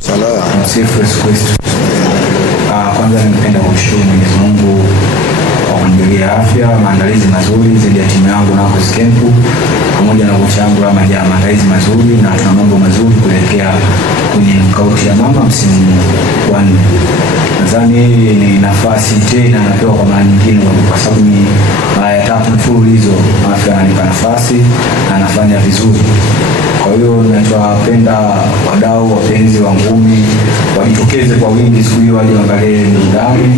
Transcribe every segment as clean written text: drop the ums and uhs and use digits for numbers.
Salam. Sifu Yesu Kristo. Kwanza nipenda kumshukuru Mwenyezi Mungu kwa kunijalia afya, maandalizi mazuri zidi ya timu yangu na Camp pamoja na kocha wangu ama maandalizi mazuri na tuna mambo mazuri kuelekea kwenye knockout ya mama msimu wa 4. Nadhani ni nafasi tena napewa kwa mara nyingine kwa sababu ni mara ya 3 mfululizo afya ananipa nafasi na anafanya vizuri. Kwa hiyo ninachowapenda wadau wapenzi wa ngumi wajitokeze kwa wingi siku hiyo waje waangalie ndani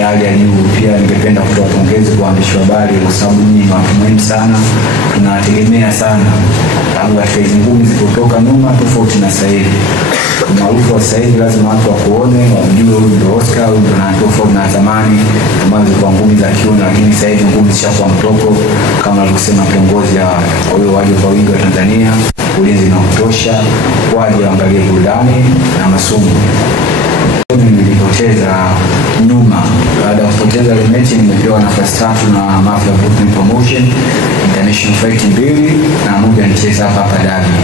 ya hali ya juu. Pia ningependa kutoa pongezi kwa waandishi wa habari kwa sababu ni watu muhimu sana, tunawategemea sana. Tangu katika hizo ngumi zilizotoka nyuma tofauti na sasa hivi. Maarufu wa sasa hivi lazima watu wakuone, wajue huyu ndio Oscar, huyu ndio tofauti na zamani ambazo kwa ngumi za kiuno, lakini sasa hivi ngumi zishakuwa mtoko kama alivyosema kiongozi wa. Kwa hiyo waje kwa wingi wa Tanzania, ulinzi na kutosha, waje waangalie burudani na masomo. Nilipoteza nyuma baada ya kupoteza ile mechi, nimepewa nafasi 3 na Mafia Boxing Promotion International Fight 2 na moja nicheza hapa Dabi.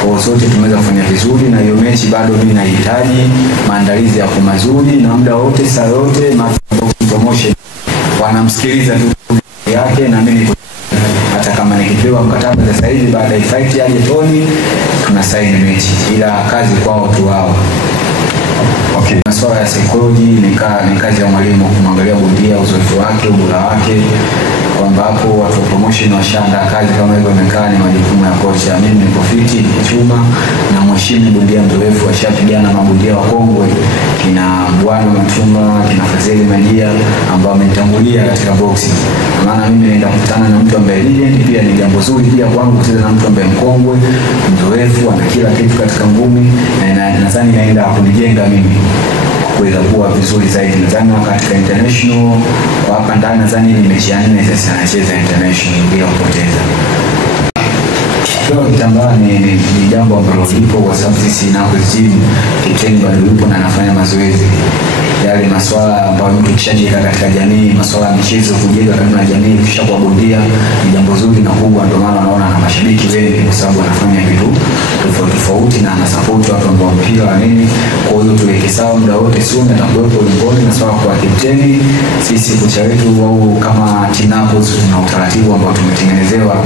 Kwa sote tumeweza kufanya vizuri na hiyo mechi bado mimi nahitaji maandalizi yako mazuri na muda wote saa yote Mafia Boxing Promotion wanamsikiliza tu yake na mimi hata kama nikipewa mkataba sasa hivi baada ya fight aje Tony tunasaini mechi, ila kazi kwao tu wao. Okay, masuala ya psychology ni kazi ya mwalimu kumwangalia bondia, uzoefu wake, ubora wake, kwamba hapo watu wa promotion washaandaa kazi kama hivyo imekaa ni majukumu ya kocha. Mimi niko fiti chuma na mheshimu bondia mzoefu, washapigana mabondia wa kongwe kina Bwana Machuma, kina Fazeli Majia ambao wamenitangulia katika boxing. Maana mimi naenda kukutana na mtu ambaye legend, pia ni jambo zuri pia kwangu kucheza na mtu ambaye mkongwe, mzoefu, ana kila kitu katika ngumi na nadhani naenda kunijenga mimi kuweza kuwa vizuri zaidi. Nadhani katika international kwa hapa ndani nadhani ni mechi ya 4 sasa anacheza international bila kupoteza. Kwa kitambaa ni jambo ambalo lipo kwa sababu sisi na team kitendo bado yupo na anafanya mazoezi. Yale masuala ambayo mtu kishajenga katika jamii, masuala ya michezo kujenga katika jamii kisha kwa bondia ni jambo zuri na kubwa, ndio maana naona na mashabiki wengi kwa sababu anafanya vitu tofauti na ana support watu ambao mpira wa nini. Kwa hiyo tuweke sawa muda wote, sio atakuwepo ulimboni na sawa kwa kapteni. Sisi kocha wetu au kama Tinapos tuna utaratibu ambao tumetengenezewa,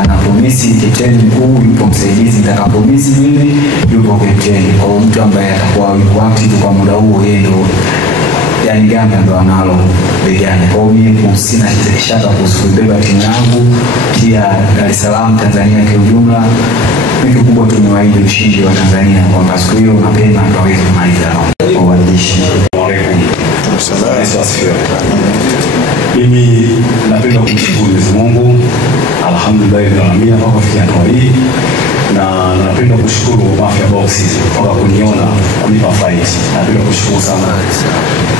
ana promisi kapteni mkuu, yupo msaidizi nitakapromisi mimi, yupo kapteni. Kwa hiyo mtu ambaye atakuwa yuko active kwa muda huo yeye ndio yani gamba ndo analo begani. Kwa hiyo mimi sina shaka kuhusu kubeba timu yangu pia Dar es Salaam Tanzania kwa ujumla. Kitu kubwa tumewaahidi ushindi wa Tanzania kwamba siku hiyo mapema tutaweza kumaliza kwa uandishi. Mimi napenda kumshukuru Mwenyezi Mungu, alhamdulillah kwa kufikia hatua hii, na napenda kushukuru Mafia Boxing kwa kuniona kunipa fight. Napenda kushukuru sana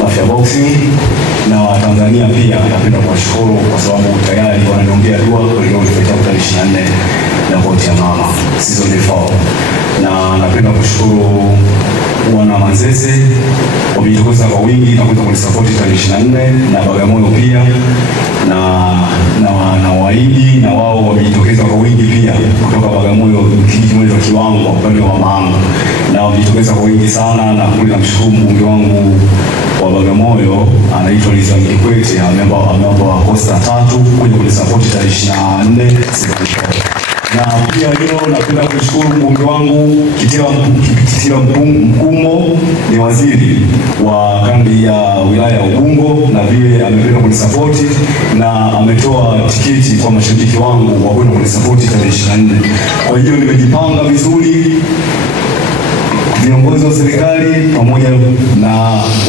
Mafia Boxing na Watanzania pia napenda kuwashukuru kwa sababu tayari wananiombea dua kuelekea fight ya 24 na kocha mama season 4. Na napenda kushukuru wana Manzese wamejitokeza kwa wingi na kuja kunisupport tarehe 24 na Bagamoyo pia na waidi na wao wamejitokeza kwa wingi pia kutoka Bagamoyo kijiji cha Kiwango upande wa Mahango, na wamejitokeza kwa wingi sana. Na namshukuru mbunge wangu wa Bagamoyo anaitwa Liza Kikwete, ameomba Costa 3 kuja kunisupport tarehe 24 na pia leo napenda kushukuru mbunge wangu Kitila Mkumo, ni waziri wa kambi ya wilaya ya Ubungo, na vile amependa kunisupport na ametoa tiketi kwa mashabiki wangu wa kwenda kunisupport tarehe 24. Kwa hiyo nimejipanga vizuri, viongozi wa serikali pamoja na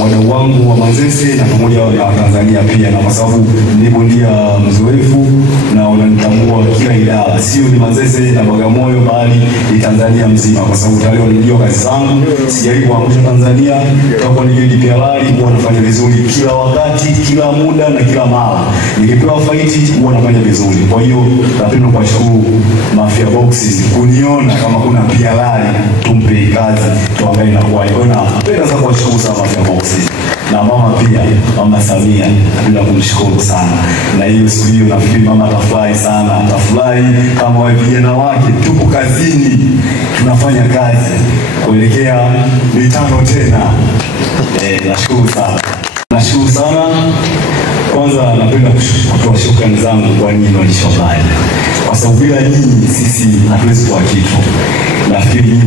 wadau wangu wa Manzese na pamoja na Tanzania pia, na kwa sababu ni bondia mzoefu na wananitambua kila idara, sio ni Manzese na Bagamoyo bali ni Tanzania mzima, kwa sababu tayari wanajua kazi zangu, sijaribu kuangusha Tanzania. Kwa nini DPRali huwa nafanya vizuri kila wakati, kila muda na kila mara, nikipewa fight huwa nafanya vizuri. Kwa hiyo napenda kuwashukuru Mafia Boxing kuniona kama kuna PRali tumpe kazi tuangalie na kwa hiyo napenda sana kuwashukuru sana Mafia Boxing. na mama pia, Mama Samia, bila kumshukuru sana. Na hiyo siku hiyo nafikiri mama atafurahi sana, atafurahi kama wao vijana wake tupo kazini, tunafanya kazi kuelekea mitano tena. Nashukuru sana. Nashukuru sana. Kwanza napenda kutoa shukrani zangu kwa nyinyi waandishi wa habari. Kwa sababu bila nyinyi sisi hatuwezi kuwa kitu. Nafikiri nyinyi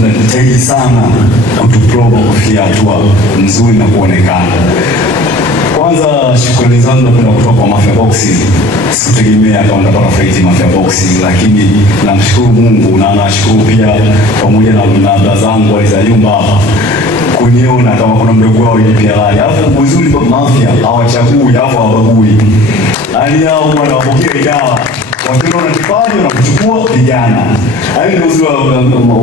mnajitahidi sana kutupromo kufikia hatua nzuri na kuonekana. Kwanza shukrani zangu napenda kutoa kwa Mafia Boxing. Sikutegemea kama nitapata fight Mafia Boxing, lakini namshukuru Mungu na nashukuru pia pamoja na dada zangu walizayumba hapa kuniona kama kuna mdogo wao ili pia lai. Alafu uzuri kwa Mafia hawachagui, hapo hawabagui. Hali yao wanawapokea dawa. Wakiona kipaji na kuchukua vijana. Hayo ndio uzuri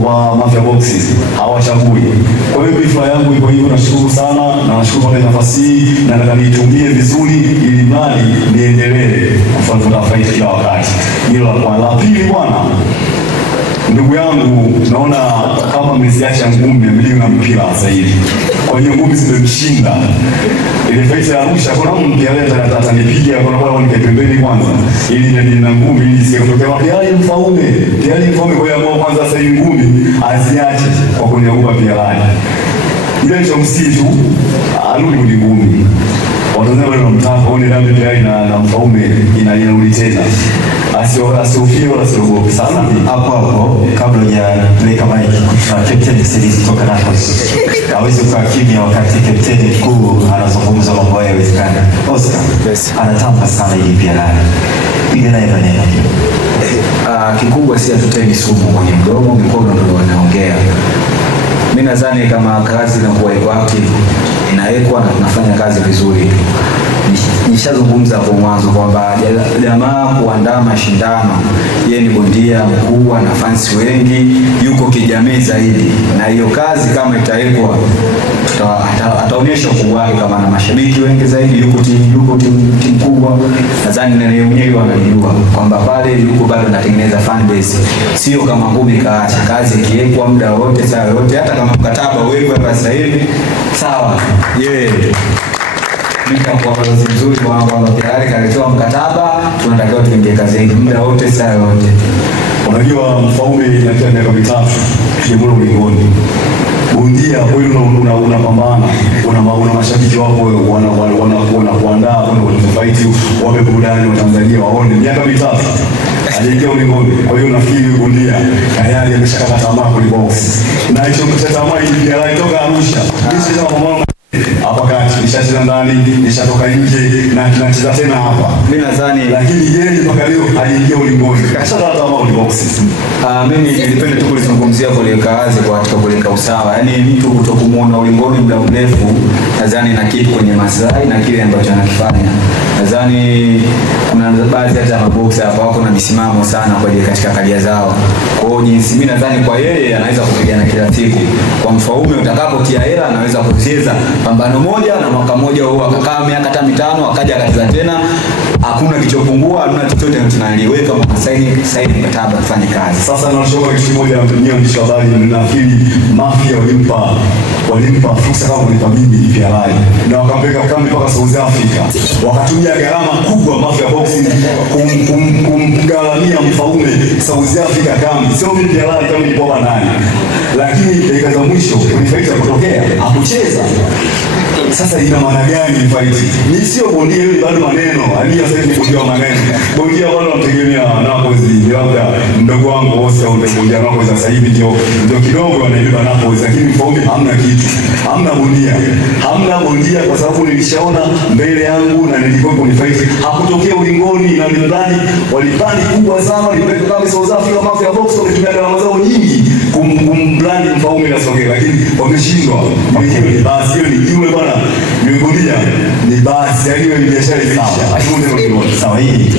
wa Mafia Boxing, hawachagui. Kwa hiyo bifa yangu iko hivyo, nashukuru sana na nashukuru kwa nafasi hii na nataka niitumie vizuri ili mali niendelee kufanya fight kila wakati. Hilo la pili bwana. Ndugu yangu naona kama mmeziacha ngumi mbili na mpira sasa hivi. Kwa hiyo ngumi zimemshinda. Ile fight ya Arusha kuna mpira leo atanipiga kuna wale nike pembeni kwanza. Ili nina ngumi ili sikotokea tayari mfaume. Tayari mfaume kwa hiyo kwanza sasa hivi ngumi aziache kwa kunianguka pia lai. Ile cha msitu arudi ngumi. Watanzania wanamtaka one rambe tayari na mfaume inarudi tena. Asiofie wala siogope. Sasa hapo kabla hujapeleka mic kwa Captain Series kutoka Naples. Hawezi kukaa kimya wakati Captain mkuu anazungumza mambo ya wezekana. Oscar, anatamba sana hii pia naye. Piga naye maneno. Kikubwa si atuteni sumu kwenye mdomo, mikono ndio wanaongea. Mimi nadhani kama kazi inakuwa iko active, inawekwa na tunafanya kazi vizuri. Nishazungumza hapo mwanzo kwamba jamaa kuandaa mashindano, yeye ni bondia mkubwa na fans wengi, yuko kijamii zaidi, na hiyo kazi kama itawekwa ataonyesha ukubwa wake kama na mashabiki wengi zaidi, yuko timu kubwa. Nadhani na yeye mwenyewe anajua kwamba pale yuko bado anatengeneza fan base, sio kama ngumi kaacha kazi ikiwekwa muda wote saa yote, hata kama mkataba wewe hapa sasa hivi sawa kwa balozi mzuri kwamba tayari kalitoa mkataba, tunatakiwa tuingie kazini muda wote saa yote. Unajua mfaume inatia miaka mitatu kimuro ulingoni. Bondia wewe unapambana, una mashabiki wako wanakuandaa kwa fight, wape burudani wa Tanzania waone miaka mitatu. Aliingia ulingoni. Kwa hiyo nafikiri bondia tayari ameshakata tamaa kwa box. Na hicho mkata tamaa ili alitoka Arusha. Hicho kama mama hapa kati nishacheza ndani, nishatoka nje na tunacheza tena hapa. Mimi nadhani lakini yeye mpaka leo aliingia ulingoni. Kashata kama ulibox. Mimi nilipenda tu kulizungumzia kueleka wazi kwa katika kueleka usawa. Yaani mtu kutokumuona ulingoni muda mrefu, nadhani na kitu kwenye maslahi na kile ambacho anakifanya. Nadhani kuna baadhi hata maboxer hapa wako na misimamo sana kwa ajili katika karia zao. Kwa hiyo jinsi mimi nadhani kwa yeye anaweza kupigana kila siku. Kwa mfaume utakapotia hela anaweza kucheza pambano moja na mwaka mmoja huo akakaa miaka 5 akaja akacheza tena, hakuna kichopungua, hakuna chochote tunaliweka kwa saini mkataba tufanye kazi. Sasa nashoka kitu kimoja mwandishi wa habari, nafikiri Mafia walimpa fursa kama kulipa bibi pia lai na wakampeleka kambi mpaka South Africa, wakatumia gharama kubwa Mafia Boxing kumgaramia mfaume South Africa kambi, sio bibi pia lai kama ilipoa ndani, lakini dakika za mwisho kulifaita kutokea hakucheza. Sasa ina maana gani fight? Ni sio bondia yule bado maneno. Alia sasa ni bondia maneno. Bondia wale wanategemea Naples, labda mdogo wangu Oscar ndio bondia wako sasa hivi ndio kidogo anaibeba Naples, lakini mfaume hamna kitu. Hamna bondia. Hamna bondia kwa sababu nilishaona mbele yangu na nilikuwa kwenye fight. Hakutokea ulingoni na ndani walipani kubwa sana, walipeleka kama South Africa Mafia Box walitumia gharama zao nyingi kumbrand mfaume na soge, lakini wameshindwa. Basi hiyo ni yule bwana ni bondia ni basi, yani biashara sawa. Sawa hii